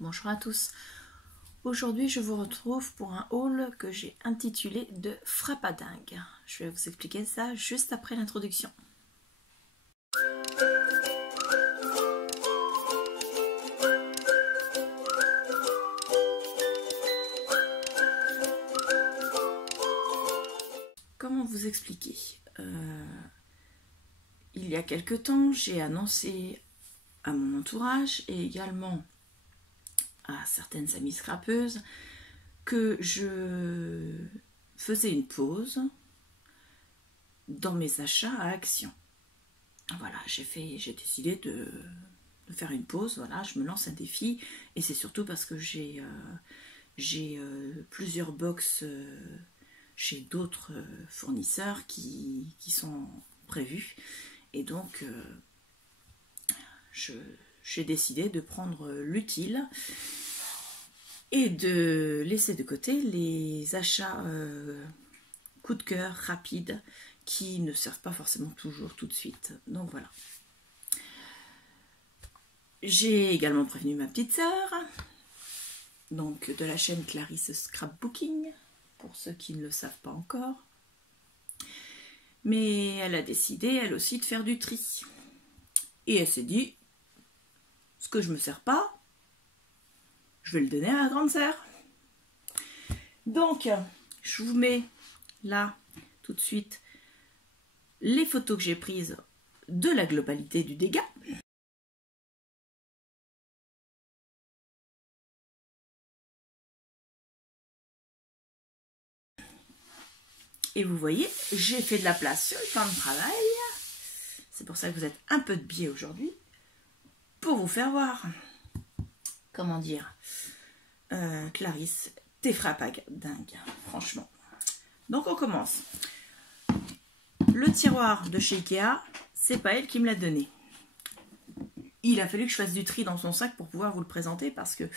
Bonjour à tous. Aujourd'hui, je vous retrouve pour un haul que j'ai intitulé de Frappadingue. Je vais vous expliquer ça juste après l'introduction. Comment vous expliquer? Il y a quelque temps, j'ai annoncé à mon entourage et également à certaines amies scrapeuses que je faisais une pause dans mes achats à Action. Voilà, j'ai décidé de faire une pause. Voilà, je me lance un défi et c'est surtout parce que j'ai plusieurs box chez d'autres fournisseurs qui sont prévus et donc j'ai décidé de prendre l'utile et de laisser de côté les achats coup de cœur rapides qui ne servent pas forcément toujours tout de suite. Donc voilà. J'ai également prévenu ma petite sœur, donc de la chaîne Clarisse Scrapbooking, pour ceux qui ne le savent pas encore. Mais elle a décidé, elle aussi, de faire du tri. Et elle s'est dit, ce que je ne me sers pas, je vais le donner à ma grande sœur. Donc, je vous mets là, tout de suite, les photos que j'ai prises de la globalité du dégât. Et vous voyez, j'ai fait de la place sur le plan de travail. C'est pour ça que vous êtes un peu de biais aujourd'hui. Pour vous faire voir. Comment dire, Clarisse, t'es frappadingue, franchement. Donc on commence. Le tiroir de chez Ikea, c'est pas elle qui me l'a donné. Il a fallu que je fasse du tri dans son sac pour pouvoir vous le présenter parce que...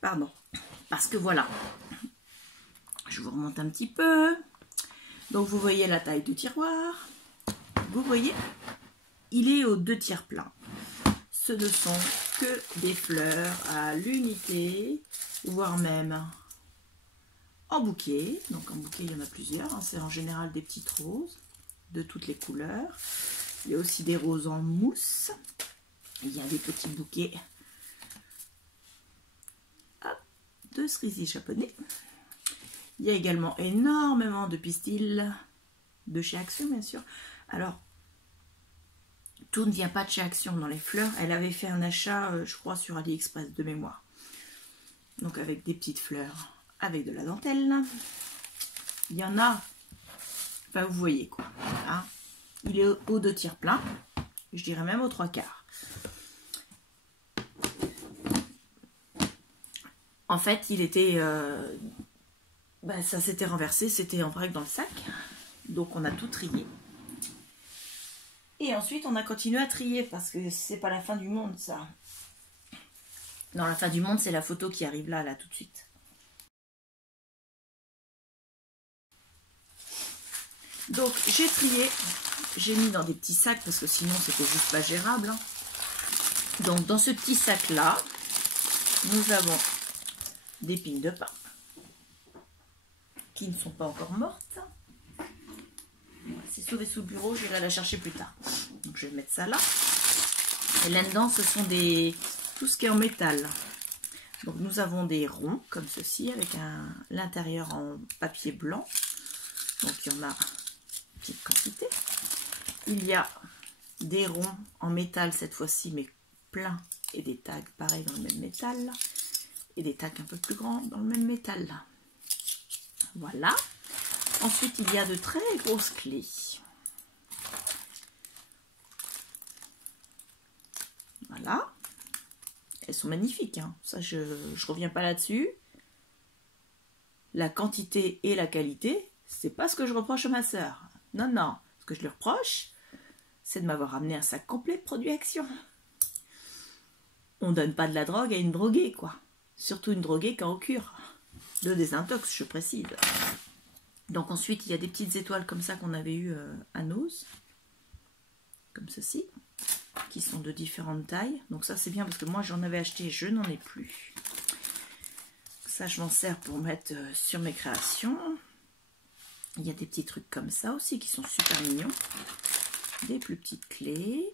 Pardon. Parce que voilà. Je vous remonte un petit peu. Donc vous voyez la taille du tiroir. Vous voyez, il est aux 2 tiers plein. Ce ne sont que des fleurs à l'unité, voire même en bouquet. Donc en bouquet, il y en a plusieurs. Hein. C'est en général des petites roses de toutes les couleurs. Il y a aussi des roses en mousse. Il y a des petits bouquets de cerisier japonais. Il y a également énormément de pistils de chez Action, bien sûr. Alors, tout ne vient pas de chez Action dans les fleurs. Elle avait fait un achat, je crois, sur AliExpress de mémoire. Donc avec des petites fleurs, avec de la dentelle. Il y en a, enfin vous voyez quoi. Voilà. Il est aux 2 tiers plein. Je dirais même aux 3 quarts. En fait, il était... ça s'était renversé, c'était en vrac dans le sac. Donc on a tout trié. Et ensuite, on a continué à trier parce que c'est pas la fin du monde, ça. Non, la fin du monde, c'est la photo qui arrive là, tout de suite. Donc, j'ai trié. J'ai mis dans des petits sacs parce que sinon, c'était juste pas gérable. Hein. Donc, dans ce petit sac-là, nous avons des piles de pain qui ne sont pas encore mortes. C'est sauvé sous le bureau, j'irai la chercher plus tard. Donc je vais mettre ça là. Et là-dedans, ce sont tout ce qui est en métal. Donc nous avons des ronds comme ceci avec l'intérieur en papier blanc. Donc il y en a une petite quantité. Il y a des ronds en métal cette fois-ci, mais plein, et des tags pareil dans le même métal. Et des tags un peu plus grands dans le même métal. Voilà. Ensuite, il y a de très grosses clés. Voilà. Elles sont magnifiques. Hein. Ça, je ne reviens pas là-dessus. La quantité et la qualité, c'est pas ce que je reproche à ma sœur. Non, non. Ce que je lui reproche, c'est de m'avoir amené un sac complet de produits Action. On ne donne pas de la drogue à une droguée, quoi. Surtout une droguée qui est en cure. De désintox, je précise. Donc ensuite, il y a des petites étoiles comme ça qu'on avait eues à Nose. comme ceci, qui sont de différentes tailles. Donc ça c'est bien parce que moi j'en avais acheté, je n'en ai plus. Ça je m'en sers pour mettre sur mes créations. Il y a des petits trucs comme ça aussi qui sont super mignons. Des plus petites clés.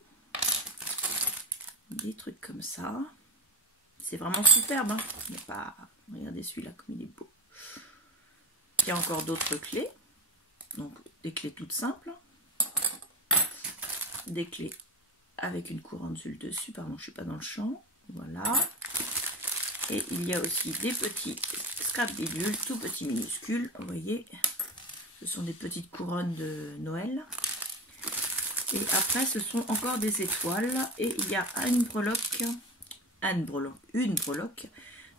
Des trucs comme ça. C'est vraiment superbe. Hein. Il n'y a pas... Regardez celui-là comme il est beau. Il y a encore d'autres clés. Donc des clés toutes simples. Des clés avec une couronne sur le dessus. Pardon, je ne suis pas dans le champ. Voilà. Et il y a aussi des petits scrap bidules, tout petits minuscules. Vous voyez, ce sont des petites couronnes de Noël. Et après, ce sont encore des étoiles. Et il y a une breloque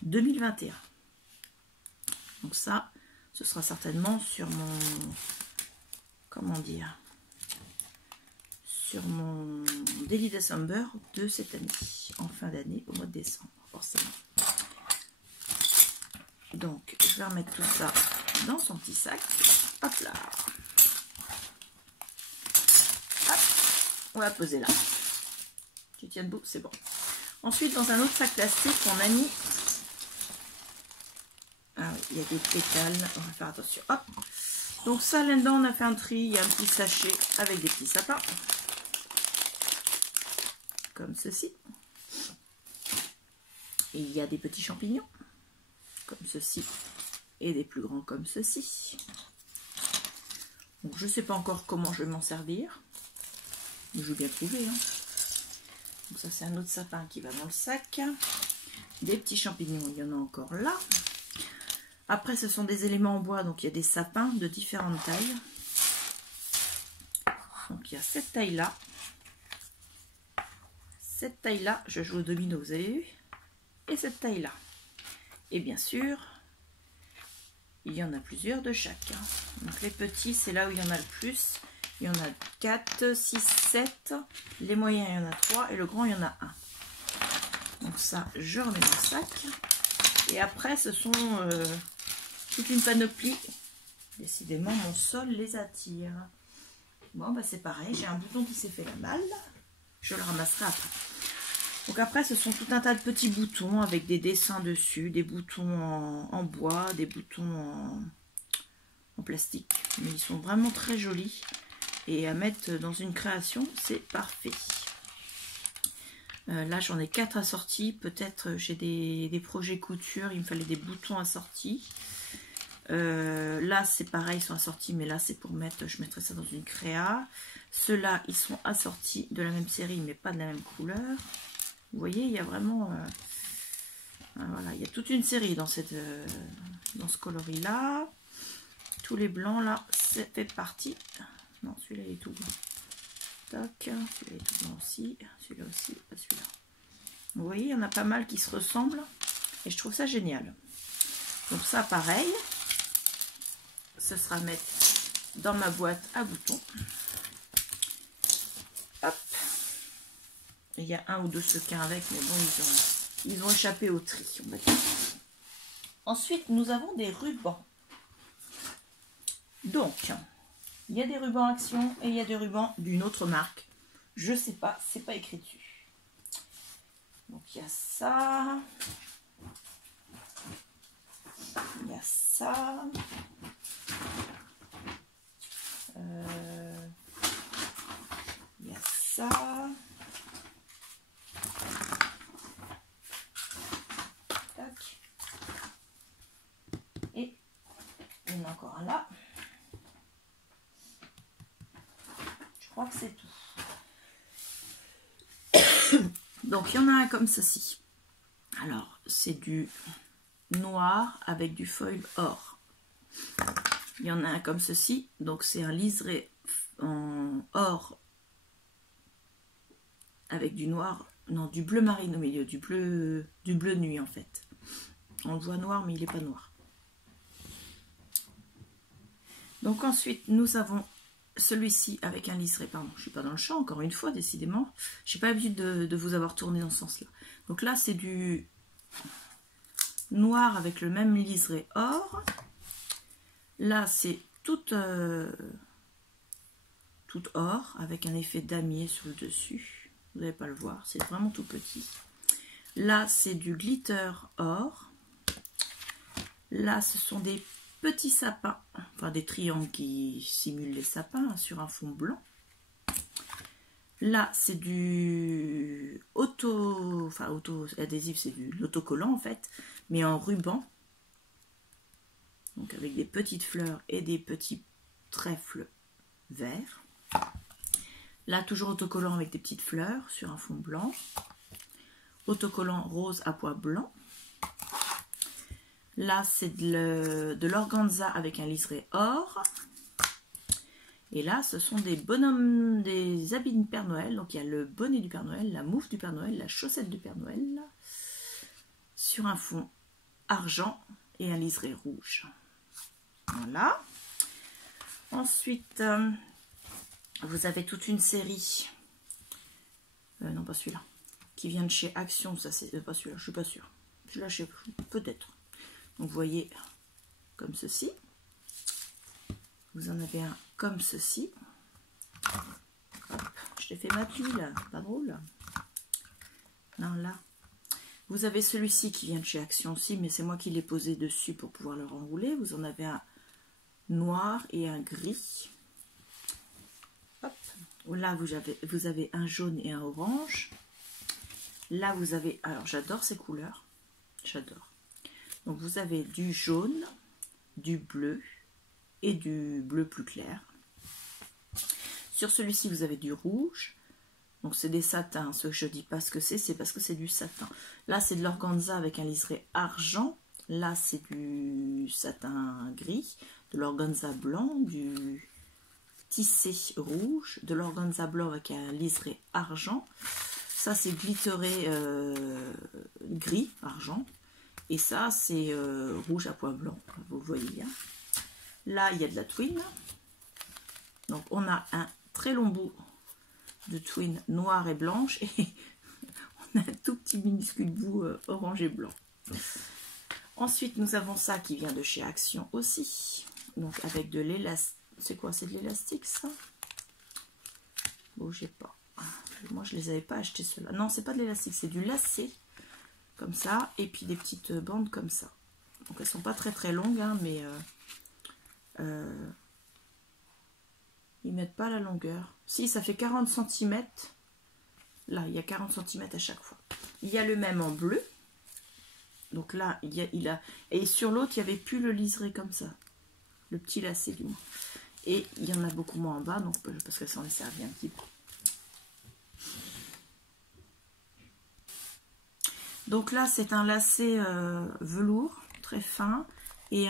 2021. Donc ça, ce sera certainement sur mon... Comment dire, sur mon Daily December de cette année, en fin d'année, au mois de décembre, forcément. Donc, je vais remettre tout ça dans son petit sac. Hop là. Hop, on va poser là. Tu tiens debout, c'est bon. Ensuite, dans un autre sac plastique, on a mis... Ah oui, il y a des pétales, on va faire attention. Hop. Donc ça, là-dedans, on a fait un tri. Il y a un petit sachet avec des petits sapins. Comme ceci. Et il y a des petits champignons. Comme ceci. Et des plus grands comme ceci. Donc je ne sais pas encore comment je vais m'en servir. Mais je vais bien trouver. Hein. Donc ça, c'est un autre sapin qui va dans le sac. Des petits champignons, il y en a encore là. Après, ce sont des éléments en bois, donc il y a des sapins de différentes tailles. Donc il y a cette taille-là. Cette taille-là, je joue au domino, vous avez vu? Et cette taille-là. Et bien sûr, il y en a plusieurs de chaque. Donc les petits, c'est là où il y en a le plus. Il y en a 4, 6, 7. Les moyens, il y en a 3. Et le grand, il y en a 1. Donc ça, je remets dans le sac. Et après, ce sont... toute une panoplie. Décidément, mon sol les attire. Bon, bah c'est pareil. J'ai un bouton qui s'est fait la malle. Je le ramasserai après. Donc après, ce sont tout un tas de petits boutons avec des dessins dessus. Des boutons en bois, des boutons en plastique. Mais ils sont vraiment très jolis. Et à mettre dans une création, c'est parfait. Là, j'en ai 4 assortis. Peut-être j'ai des projets couture. Il me fallait des boutons assortis. Là c'est pareil, ils sont assortis, mais là c'est pour mettre, je mettrai ça dans une créa. Ceux-là ils sont assortis de la même série mais pas de la même couleur. Vous voyez, il y a vraiment voilà, il y a toute une série dans cette dans ce coloris là. Tous les blancs là, c'est fait partie. Non, celui-là il est tout blanc. Tac, celui-là est tout blanc aussi, celui-là aussi, pas celui-là. Vous voyez, il y en a pas mal qui se ressemblent et je trouve ça génial. Donc ça pareil. Ce sera mettre dans ma boîte à boutons. Hop. Il y a un ou deux sequins avec, mais bon, ils ont échappé au tri, on va dire. Ensuite, nous avons des rubans. Donc, il y a des rubans Action et il y a des rubans d'une autre marque. Je sais pas, c'est pas écrit dessus. Donc, il y a ça. Il y a ça. Il y a ça. Tac. Et il y en a encore un là. Je crois que c'est tout. Donc il y en a un comme ceci. Alors c'est du noir avec du foil or. Il y en a un comme ceci, donc c'est un liseré en or avec du noir, non, du bleu marine au milieu, du bleu nuit en fait. On le voit noir mais il n'est pas noir. Donc ensuite nous avons celui-ci avec un liseré, pardon, je ne suis pas dans le champ encore une fois décidément, je n'ai pas l'habitude de vous avoir tourné dans ce sens là. Donc là c'est du noir avec le même liseré or. Là c'est toute tout or avec un effet damier sur le dessus. Vous n'allez pas le voir, c'est vraiment tout petit. Là, c'est du glitter or. Là, ce sont des petits sapins, enfin des triangles qui simulent les sapins sur un fond blanc. Là, c'est du auto-adhésif, c'est de l'autocollant en fait, mais en ruban. Donc avec des petites fleurs et des petits trèfles verts. Là, toujours autocollant avec des petites fleurs sur un fond blanc. Autocollant rose à pois blanc. Là, c'est de l'organza avec un liseré or. Et là, ce sont des bonhommes, des habits du Père Noël. Donc, il y a le bonnet du Père Noël, la mouffe du Père Noël, la chaussette du Père Noël. Sur un fond argent et un liseré rouge. Voilà. Ensuite, vous avez toute une série. Non, pas celui-là. Qui vient de chez Action. Ça, c'est pas celui-là, je suis pas sûre. Je l'achète peut-être. Donc, vous voyez, comme ceci. Vous en avez un comme ceci. Hop, je t'ai fait ma tuile, pas drôle. Non, là. Vous avez celui-ci qui vient de chez Action aussi, mais c'est moi qui l'ai posé dessus pour pouvoir le renrouler. Vous en avez un noir et un gris. Hop. Là, vous avez un jaune et un orange. Là, vous avez... Alors, j'adore ces couleurs. J'adore. Donc, vous avez du jaune, du bleu et du bleu plus clair. Sur celui-ci, vous avez du rouge. Donc, c'est des satins. Ce que je ne dis pas ce que c'est parce que c'est du satin. Là, c'est de l'organza avec un liseré argent. Là, c'est du satin gris, de l'organza blanc, du tissé rouge, de l'organza blanc avec un liseré argent. Ça, c'est glitteré gris, argent. Et ça, c'est rouge à pois blanc. Vous le voyez. Hein. Là, il y a de la twine. Donc, on a un très long bout de twine noire et blanche. Et on a un tout petit minuscule bout orange et blanc. Ensuite, nous avons ça qui vient de chez Action aussi. Donc, avec de l'élastique. C'est quoi? C'est de l'élastique, ça? Bougez pas. Moi, je les avais pas achetés ceux-là. Non, c'est pas de l'élastique, c'est du lacet. Comme ça. Et puis des petites bandes comme ça. Donc, elles sont pas très très longues, hein, mais ils mettent pas la longueur. Si, ça fait 40 cm. Là, il y a 40 cm à chaque fois. Il y a le même en bleu. Donc là, il a... Et sur l'autre, il n'y avait plus le liseré comme ça. Le petit lacet du moins. Et il y en a beaucoup moins en bas, donc parce que ça en est servi un petit peu. Donc là, c'est un lacet velours, très fin. Et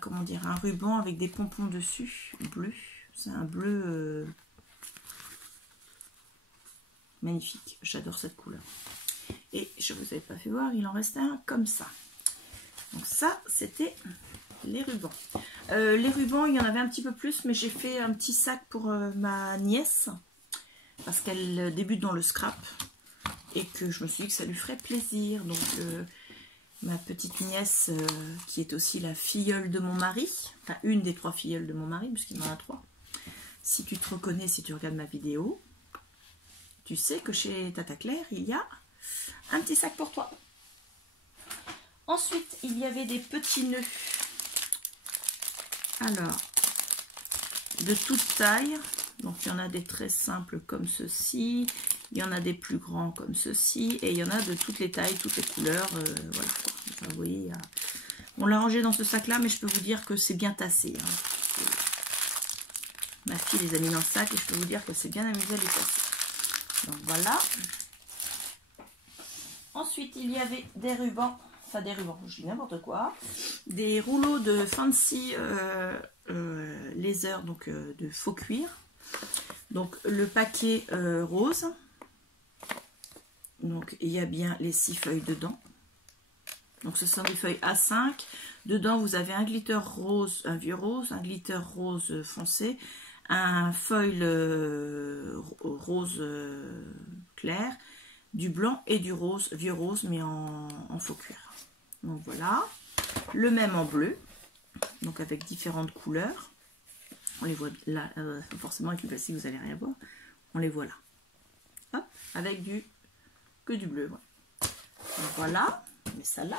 comment dire, un ruban avec des pompons dessus, bleu. C'est un bleu magnifique. J'adore cette couleur. Et je ne vous avais pas fait voir, il en restait un comme ça. Donc ça, c'était les rubans. Les rubans, il y en avait un petit peu plus, mais j'ai fait un petit sac pour ma nièce. Parce qu'elle débute dans le scrap. Et que je me suis dit que ça lui ferait plaisir. Donc ma petite nièce, qui est aussi la filleule de mon mari. Enfin, une des 3 filleules de mon mari, puisqu'il en a 3. Si tu te reconnais, si tu regardes ma vidéo, tu sais que chez Tata Claire, il y a un petit sac pour toi. Ensuite, il y avait des petits nœuds. Alors, de toute taille. Donc, il y en a des très simples comme ceci. Il y en a des plus grands comme ceci. Et il y en a de toutes les tailles, toutes les couleurs. Voilà. Enfin, vous voyez, on l'a rangé dans ce sac-là, mais je peux vous dire que c'est bien tassé. Hein. Ma fille les a mis dans le sac et je peux vous dire que c'est bien amusé à les tasser. Donc, voilà. Ensuite, il y avait des rubans. Enfin, des rubans, je dis n'importe quoi. Des rouleaux de fancy laser, donc de faux cuir. Donc, le paquet rose. Donc, il y a bien les 6 feuilles dedans. Donc, ce sont des feuilles A5. Dedans, vous avez un glitter rose, un vieux rose, un glitter rose foncé, un foil rose clair, du blanc et du rose, vieux rose, mais en faux cuir. Donc, voilà. Le même en bleu, donc avec différentes couleurs. On les voit là, forcément avec le plastique vous n'allez rien voir. On les voit là. Hop, avec que du bleu. Ouais. Donc voilà, on met ça là.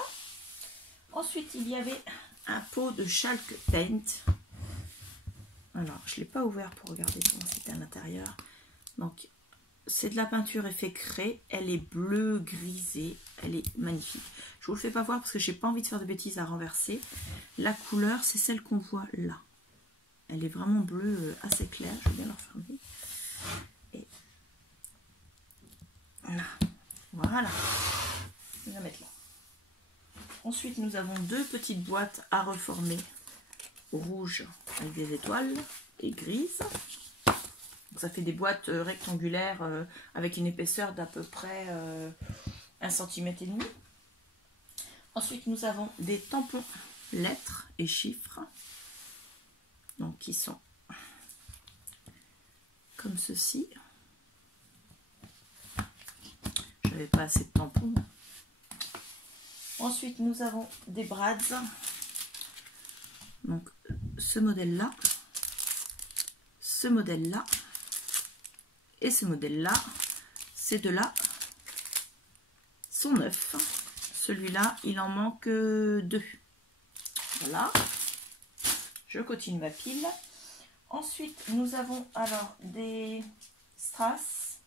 Ensuite, il y avait un pot de Chalk Paint. Alors, je ne l'ai pas ouvert pour regarder comment c'était à l'intérieur. Donc, c'est de la peinture effet craie. Elle est bleue grisée. Elle est magnifique. Je vous le fais pas voir parce que j'ai pas envie de faire de bêtises à renverser. La couleur, c'est celle qu'on voit là. Elle est vraiment bleue assez claire. Je vais bien la refermer. Et là. Voilà. Je vais la mettre là. Ensuite, nous avons deux petites boîtes à reformer. Rouge avec des étoiles et grises. Donc, ça fait des boîtes rectangulaires avec une épaisseur d'à peu près 1,5 cm. Ensuite, nous avons des tampons lettres et chiffres. Donc, qui sont comme ceci. Je n'avais pas assez de tampons. Ensuite, nous avons des brads. Donc, ce modèle-là, ce modèle-là et ce modèle-là, ces deux-là sont neufs. Celui-là, il en manque 2. Voilà. Je continue ma pile. Ensuite, nous avons alors des strass.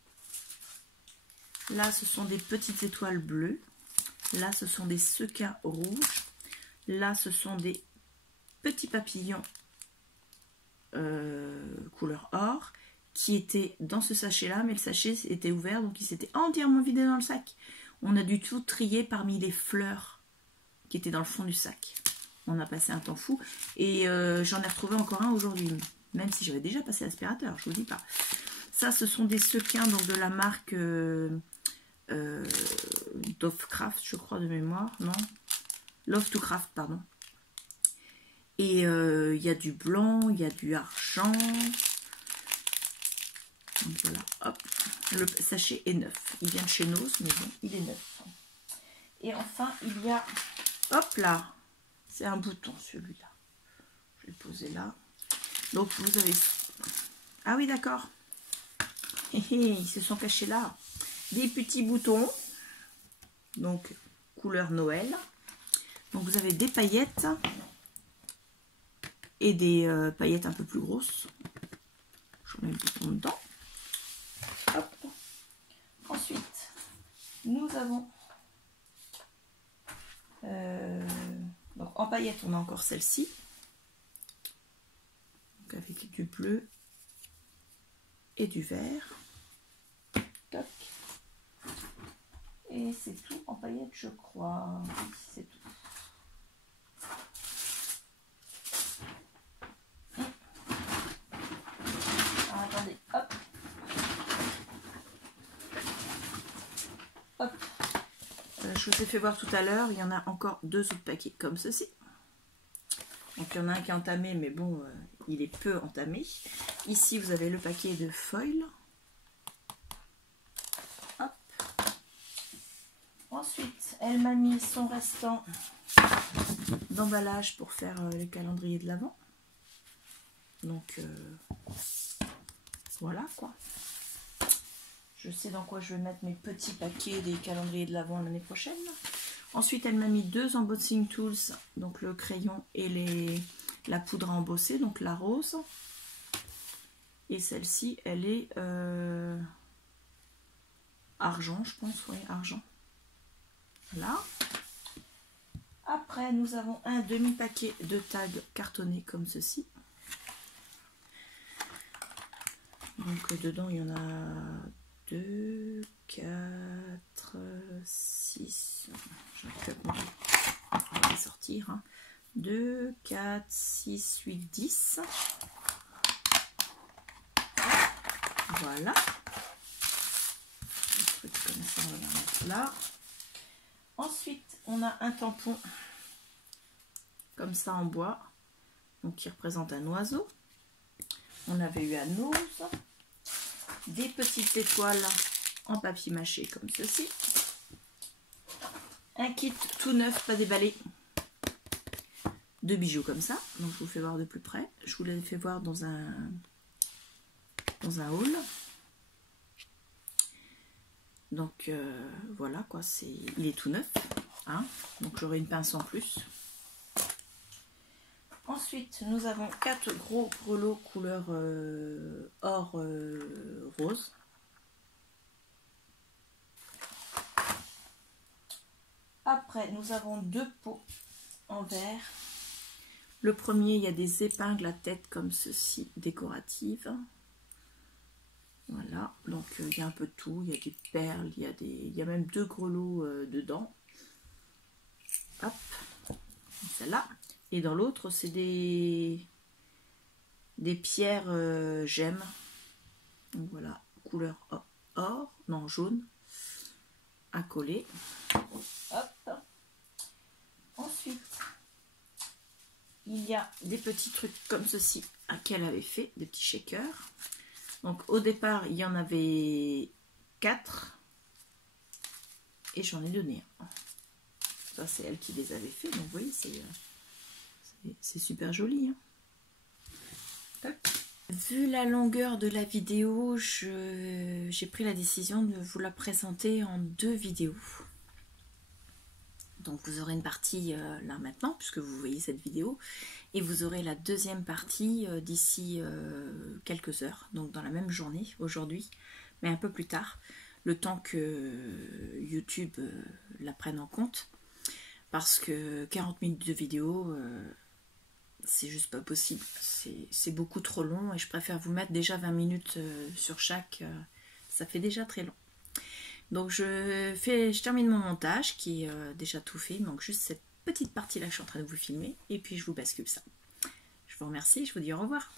Là, ce sont des petites étoiles bleues. Là, ce sont des sequins rouges. Là, ce sont des petits papillons couleur or qui étaient dans ce sachet-là, mais le sachet était ouvert, donc il s'était entièrement vidé dans le sac. On a dû tout trier parmi les fleurs qui étaient dans le fond du sac. On a passé un temps fou et j'en ai retrouvé encore un aujourd'hui, même si j'avais déjà passé l'aspirateur, je vous dis pas. Ça, ce sont des sequins donc de la marque Dovecraft, je crois de mémoire, non, Love to Craft, pardon. Et il y a du blanc, il y a du argent. Donc voilà, hop, le sachet est neuf. Il vient de chez Nose, mais bon, il est neuf. Et enfin, il y a, hop là, c'est un bouton celui-là. Je vais le poser là. Donc vous avez, ah oui d'accord, ils se sont cachés là. Des petits boutons, donc couleur Noël. Donc vous avez des paillettes et des paillettes un peu plus grosses. Je mets le bouton dedans. Hop. Ensuite, nous avons donc en paillettes, on a encore celle-ci. Donc avec du bleu et du vert. Toc. Et c'est tout en paillettes, je crois. C'est tout. Alors, attendez, hop. Hop. Je vous ai fait voir tout à l'heure, il y en a encore 2 autres paquets comme ceci. Donc il y en a un qui est entamé, mais bon, il est peu entamé. Ici, vous avez le paquet de foil. Hop. Ensuite, elle m'a mis son restant d'emballage pour faire les calendriers de l'Avent. Donc voilà quoi. Je sais dans quoi je vais mettre mes petits paquets des calendriers de l'Avent l'année prochaine. Ensuite, elle m'a mis 2 embossing tools, donc le crayon et la poudre à embosser, donc la rose. Et celle-ci, elle est argent, je pense, oui, argent. Voilà. Après, nous avons un demi-paquet de tags cartonnés comme ceci. Donc dedans, il y en a 2, 4, 6. Je vais on va les sortir. Hein. 2, 4, 6, 8, 10. Voilà. Le truc comme ça, on va le mettre là. Ensuite, on a un tampon comme ça en bois, donc qui représente un oiseau. On avait eu à Nose. Des petites étoiles en papier mâché comme ceci. Un kit tout neuf, pas déballé, 2 bijoux comme ça. Donc je vous fais voir de plus près. Je vous les fais voir dans un haul. Donc voilà quoi, il est tout neuf. Hein, donc j'aurai une pince en plus. Ensuite, nous avons 4 gros grelots couleur or rose. Après, nous avons 2 pots en verre. Le premier, il y a des épingles à tête comme ceci, décoratives. Voilà, donc il y a un peu de tout. Il y a des perles, il y a même 2 grelots dedans. Hop, celle-là. Et dans l'autre, c'est des pierres gemmes. Donc voilà, couleur or, non jaune, à coller. Hop. Ensuite, il y a des petits trucs comme ceci qu'elle avait fait, des petits shakers. Donc au départ, il y en avait 4 et j'en ai donné un. Ça, c'est elle qui les avait fait. Donc vous voyez, c'est super joli. Hein. Vu la longueur de la vidéo, j'ai pris la décision de vous la présenter en 2 vidéos. Donc vous aurez une partie là maintenant, puisque vous voyez cette vidéo, et vous aurez la deuxième partie d'ici quelques heures, donc dans la même journée, aujourd'hui, mais un peu plus tard, le temps que YouTube la prenne en compte, parce que 40 minutes de vidéo, c'est juste pas possible, c'est beaucoup trop long, et je préfère vous mettre déjà 20 minutes sur chaque, ça fait déjà très long. Donc je termine mon montage qui est déjà tout fait, il manque juste cette petite partie là que je suis en train de vous filmer, et puis je vous bascule ça. Je vous remercie, je vous dis au revoir.